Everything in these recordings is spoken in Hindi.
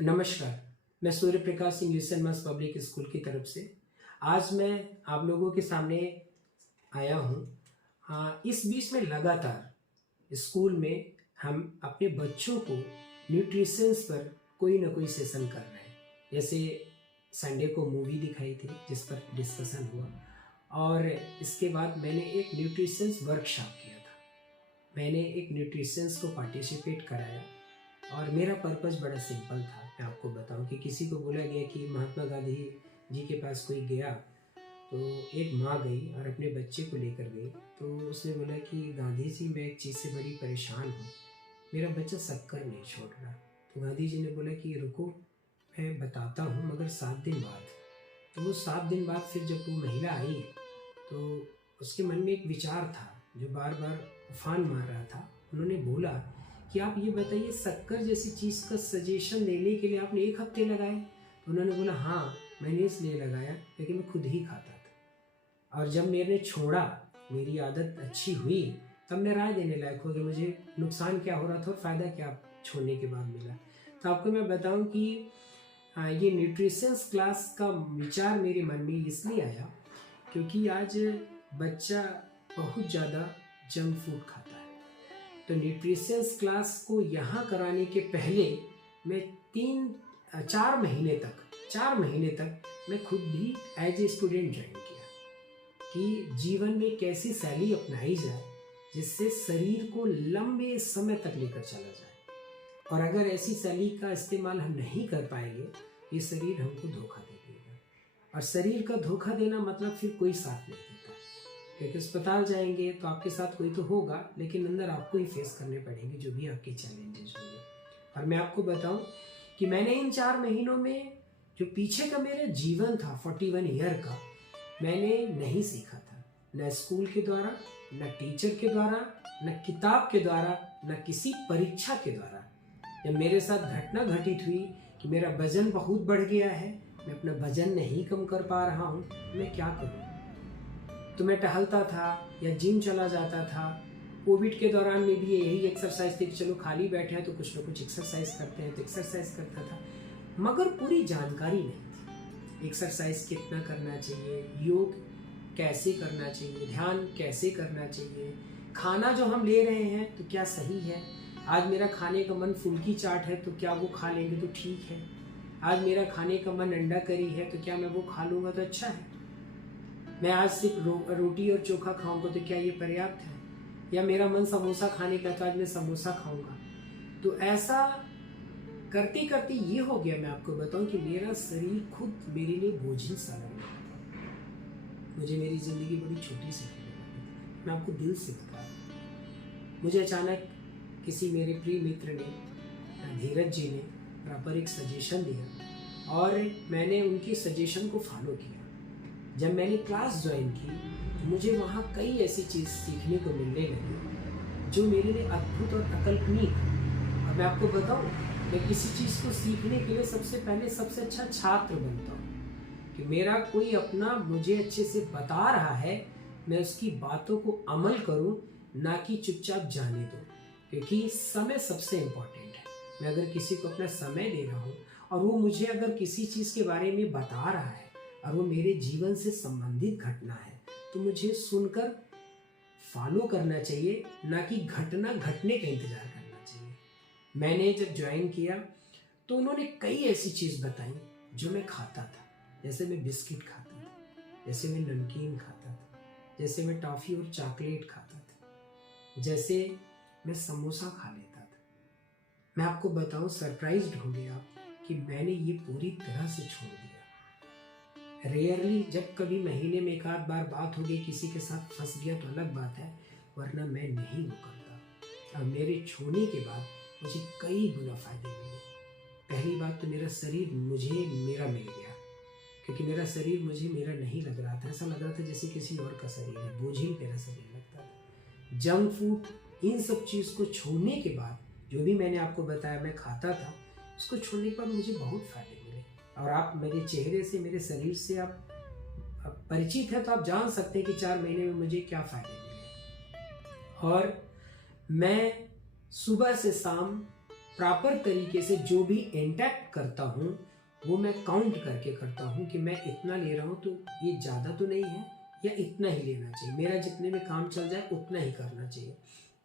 नमस्कार। मैं सूर्य प्रकाश सिंह यूसेन मास पब्लिक स्कूल की तरफ से आज मैं आप लोगों के सामने आया हूँ। इस बीच में लगातार स्कूल में हम अपने बच्चों को न्यूट्रिशंस पर कोई ना कोई सेशन कर रहे हैं। जैसे संडे को मूवी दिखाई थी जिस पर डिस्कशन हुआ, और इसके बाद मैंने एक न्यूट्रिशंस वर्कशॉप किया था। मैंने एक न्यूट्रिशंस को पार्टिसिपेट कराया और मेरा पर्पस बड़ा सिंपल था। मैं आपको बताऊं कि किसी को बोला गया कि महात्मा गांधी जी के पास कोई गया, तो एक माँ गई और अपने बच्चे को लेकर गई। तो उसने बोला कि गांधी जी, मैं एक चीज़ से बड़ी परेशान हूँ, मेरा बच्चा शक्कर नहीं छोड़ रहा। तो गांधी जी ने बोला कि रुको, मैं बताता हूँ, मगर 7 दिन बाद। तो वो 7 दिन बाद फिर जब वो महिला आई तो उसके मन में एक विचार था जो बार बार उफान मार रहा था। उन्होंने बोला कि आप ये बताइए, शक्कर जैसी चीज़ का सजेशन देने के लिए आपने 1 हफ्ते लगाए? तो उन्होंने बोला हाँ, मैंने इसलिए लगाया क्योंकि मैं खुद ही खाता था, और जब मैंने छोड़ा, मेरी आदत अच्छी हुई, तब मैं राय देने लायक हो कि मुझे नुकसान क्या हो रहा था और फ़ायदा क्या छोड़ने के बाद मिला। तो आपको मैं बताऊं कि ये न्यूट्रिशंस क्लास का विचार मेरे मन में इसलिए आया क्योंकि आज बच्चा बहुत ज़्यादा जंक फूड खाता है। तो न्यूट्रिशंस क्लास को यहाँ कराने के पहले मैं 4 महीने तक मैं खुद भी एज ए स्टूडेंट ज्वाइन किया कि जीवन में कैसी शैली अपनाई जाए जिससे शरीर को लंबे समय तक लेकर चला जाए। और अगर ऐसी शैली का इस्तेमाल हम नहीं कर पाएंगे, ये शरीर हमको धोखा दे देगा। और शरीर का धोखा देना मतलब फिर कोई साथ नहीं देता, क्योंकि अस्पताल जाएंगे तो आपके साथ कोई तो होगा, लेकिन अंदर आपको ही फेस करने पड़ेंगे जो भी आपके चैलेंजेस होंगे। और मैं आपको बताऊं कि मैंने इन 4 महीनों में जो पीछे का मेरा जीवन था 41 ईयर का, मैंने नहीं सीखा था, न स्कूल के द्वारा, न टीचर के द्वारा, न किताब के द्वारा, न किसी परीक्षा के द्वारा। जब मेरे साथ घटना घटित हुई कि मेरा वजन बहुत बढ़ गया है, मैं अपना वजन नहीं कम कर पा रहा हूँ, मैं क्या करूँ? तो मैं टहलता था या जिम चला जाता था। कोविड के दौरान में भी यही एक्सरसाइज थी कि चलो खाली बैठे हैं तो कुछ ना कुछ एक्सरसाइज करते हैं, तो एक्सरसाइज करता था, मगर पूरी जानकारी नहीं थी। एक्सरसाइज कितना करना चाहिए, योग कैसे करना चाहिए, ध्यान कैसे करना चाहिए, खाना जो हम ले रहे हैं तो क्या सही है। आज मेरा खाने का मन फुल्की चाट है तो क्या वो खा लेंगे तो ठीक है। आज मेरा खाने का मन अंडा करी है तो क्या मैं वो खा लूँगा तो अच्छा है। मैं आज सिर्फ रोटी और चोखा खाऊंगा तो क्या ये पर्याप्त है। या मेरा मन समोसा खाने का तो आज मैं समोसा खाऊंगा। तो ऐसा करते करते ये हो गया, मैं आपको बताऊं कि मेरा शरीर खुद मेरे लिए बोझिल सा लगने लगा। मुझे मेरी ज़िंदगी बड़ी छोटी सी लगने लगी। मैं आपको दिल से बता रहा हूं। मुझे अचानक किसी मेरे प्रिय मित्र ने, धीरज जी ने, प्रॉपर एक सजेशन दिया और मैंने उनकी सजेशन को फॉलो किया। जब मैंने क्लास ज्वाइन की तो मुझे वहाँ कई ऐसी चीज़ सीखने को मिलने लगी जो मेरे लिए अद्भुत और अकल्पनीय। और मैं आपको बताऊँ, मैं किसी चीज़ को सीखने के लिए सबसे पहले सबसे अच्छा छात्र बनता हूँ कि मेरा कोई अपना मुझे अच्छे से बता रहा है, मैं उसकी बातों को अमल करूँ, ना कि चुपचाप जाने दूँ, क्योंकि समय सबसे इम्पोर्टेंट है। मैं अगर किसी को अपना समय दे रहा हूँ और वो मुझे अगर किसी चीज़ के बारे में बता रहा है और वो मेरे जीवन से संबंधित घटना है, तो मुझे सुनकर फॉलो करना चाहिए, ना कि घटना घटने का इंतजार करना चाहिए। मैंने जब ज्वाइन किया तो उन्होंने कई ऐसी चीज़ बताई जो मैं खाता था। जैसे मैं बिस्किट खाता था, जैसे मैं नमकीन खाता था, जैसे मैं टॉफ़ी और चॉकलेट खाता था, जैसे मैं समोसा खा लेता था। मैं आपको बताऊं, सरप्राइज्ड हो गया कि मैंने ये पूरी तरह से छोड़ दिया। रेयरली जब कभी महीने में 1 आध बार बात हो गई, किसी के साथ फंस गया तो अलग बात है, वरना मैं नहीं वो करता। और मेरे छोड़ने के बाद मुझे कई गुना फायदे मिले। पहली बात तो मेरा शरीर मुझे मेरा मिल गया, क्योंकि मेरा शरीर मुझे मेरा नहीं लग रहा था। ऐसा लग रहा था जैसे किसी और का शरीर है, बोझिल मेरा शरीर लगता था। जंक फूड, इन सब चीज़ को छोड़ने के बाद जो भी मैंने आपको बताया मैं खाता था, उसको छोड़ने के बाद मुझे बहुत फायदे मिले। और आप मेरे चेहरे से, मेरे शरीर से आप परिचित हैं तो आप जान सकते हैं कि 4 महीने में मुझे क्या फ़ायदे मिले। और मैं सुबह से शाम प्रॉपर तरीके से जो भी इंटैक्ट करता हूँ वो मैं काउंट करके करता हूँ कि मैं इतना ले रहा हूँ तो ये ज़्यादा तो नहीं है या इतना ही लेना चाहिए, मेरा जितने में काम चल जाए उतना ही करना चाहिए,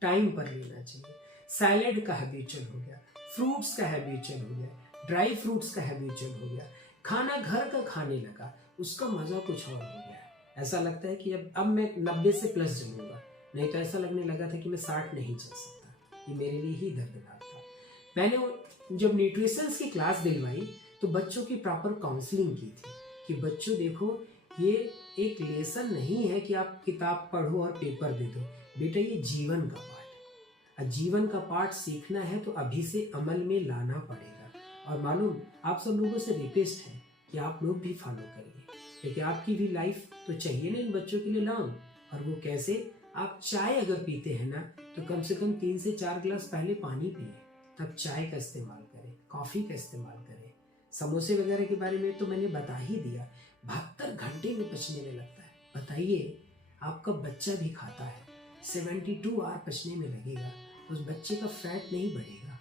टाइम पर लेना चाहिए। सैलेड का हैबिचुअल हो गया, फ्रूट्स का हैबिचुअल हो गया, ड्राई फ्रूट्स का हैबिचुअल हो गया, खाना घर का खाने लगा, उसका मज़ा कुछ और हो गया है। ऐसा लगता है कि अब मैं 90 से प्लस चलूँगा, नहीं तो ऐसा लगने लगा था कि मैं 60 नहीं चल सकता। ये मेरे लिए ही दर्दनाक था। मैंने जब न्यूट्रिशंस की क्लास दिलवाई तो बच्चों की प्रॉपर काउंसलिंग की थी कि बच्चों देखो, ये एक लेसन नहीं है कि आप किताब पढ़ो और पेपर दे दो, बेटा ये जीवन का पार्ट है। जीवन का पार्ट सीखना है तो अभी से अमल में लाना पड़ेगा। और मालूम, आप सब लोगों से रिक्वेस्ट है कि आप लोग भी फॉलो करिए, क्योंकि आपकी भी लाइफ तो चाहिए ना इन बच्चों के लिए लॉन्ग। और वो कैसे, आप चाय अगर पीते हैं ना तो कम से कम 3 से 4 गिलास पहले पानी पिए, तब चाय का इस्तेमाल करें, कॉफ़ी का इस्तेमाल करें। समोसे वगैरह के बारे में तो मैंने बता ही दिया, 72 घंटे में पचने में लगता है। बताइए, आपका बच्चा भी खाता है, 72 आवर पचने में लगेगा, उस बच्चे का फैट नहीं बढ़ेगा।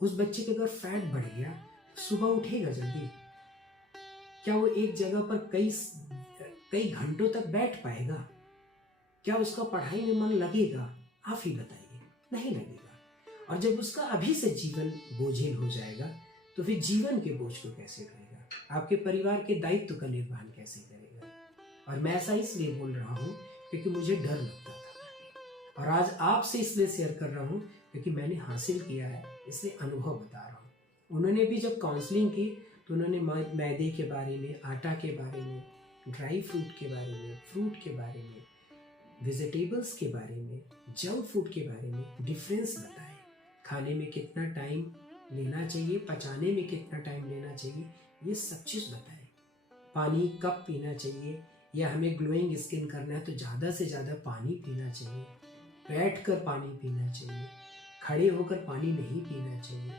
उस बच्चे का अगर फैट बढ़ गया, सुबह उठेगा जल्दी? क्या वो एक जगह पर कई घंटों तक बैठ पाएगा? क्या उसका पढ़ाई में मन लगेगा? आप ही बताइए, नहीं लगेगा। और जब उसका अभी से जीवन बोझिल हो जाएगा तो फिर जीवन के बोझ को कैसे ढोएगा? आपके परिवार के दायित्व का निर्वहन कैसे करेगा? और मैं ऐसा इसलिए बोल रहा हूँ क्योंकि मुझे डर लगता था, और आज आपसे इसलिए शेयर कर रहा हूँ क्योंकि मैंने हासिल किया है, इसलिए अनुभव बता रहा हूँ। उन्होंने भी जब काउंसलिंग की तो उन्होंने मैदे के बारे में, आटा के बारे में, ड्राई फ्रूट के बारे में, फ्रूट के बारे में, वेजिटेबल्स के बारे में, जंक फूड के बारे में डिफरेंस बताए। खाने में कितना टाइम लेना चाहिए, पचाने में कितना टाइम लेना चाहिए, ये सब चीज़ बताए। पानी कब पीना चाहिए, या हमें ग्लोइंग स्किन करना है तो ज़्यादा से ज़्यादा पानी पीना चाहिए, बैठकर पानी पीना चाहिए, खड़े होकर पानी नहीं पीना चाहिए,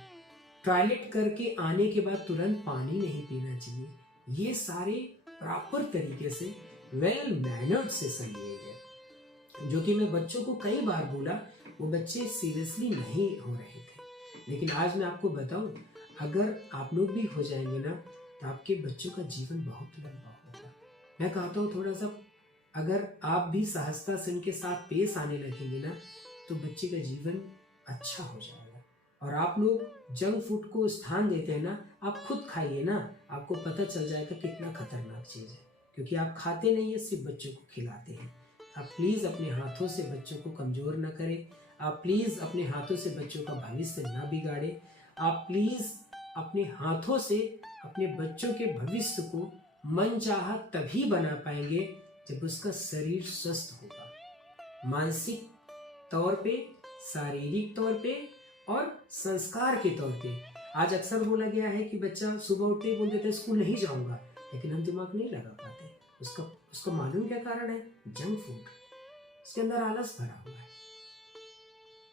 टॉयलेट करके आने के बाद तुरंत पानी नहीं पीना चाहिए। ये सारे प्रॉपर तरीके से वेल मैनर्ड से लिए गए, जो कि मैं बच्चों को कई बार बोला, वो बच्चे सीरियसली नहीं हो रहे थे। लेकिन आज मैं आपको बताऊं, अगर आप लोग भी हो जाएंगे ना तो आपके बच्चों का जीवन बहुत लंबा होगा। मैं कहता हूँ थोड़ा सा अगर आप भी सहजता से उनके साथ पेश आने लगेंगे ना तो बच्चे का जीवन अच्छा हो जाएगा। और आप लोग जंक फूड को स्थान देते हैं ना, आप खुद खाइए ना, आपको पता चल जाएगा कितना खतरनाक चीज़ है, क्योंकि आप खाते नहीं है, सिर्फ बच्चों को खिलाते हैं। आप प्लीज़ अपने हाथों से बच्चों को कमज़ोर ना करें, आप प्लीज़ अपने हाथों से बच्चों का भविष्य ना बिगाड़ें, आप प्लीज़ अपने हाथों से अपने बच्चों के भविष्य को मनचाहा तभी बना पाएंगे जब उसका शरीर स्वस्थ होगा, मानसिक तौर पे, शारीरिक तौर पे और संस्कार के तौर पे। आज अक्सर बोला गया है कि बच्चा सुबह उठते ही बोल देता है स्कूल नहीं जाऊंगा, लेकिन हम दिमाग नहीं लगा पाते। उसका मालूम क्या कारण है? जंक फूड, उसके अंदर आलस भरा हुआ है।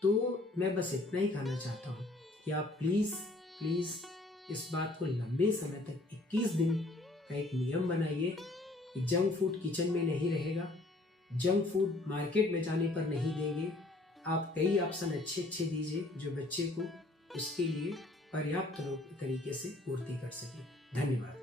तो मैं बस इतना ही कहना चाहता हूँ कि आप प्लीज़ इस बात को लंबे समय तक 21 दिन का एक नियम बनाइए कि जंक फूड किचन में नहीं रहेगा, जंक फूड मार्केट में जाने पर नहीं देंगे। आप कई ऑप्शन अच्छे दीजिए जो बच्चे को उसके लिए पर्याप्त तरीके से पूर्ति कर सके। धन्यवाद।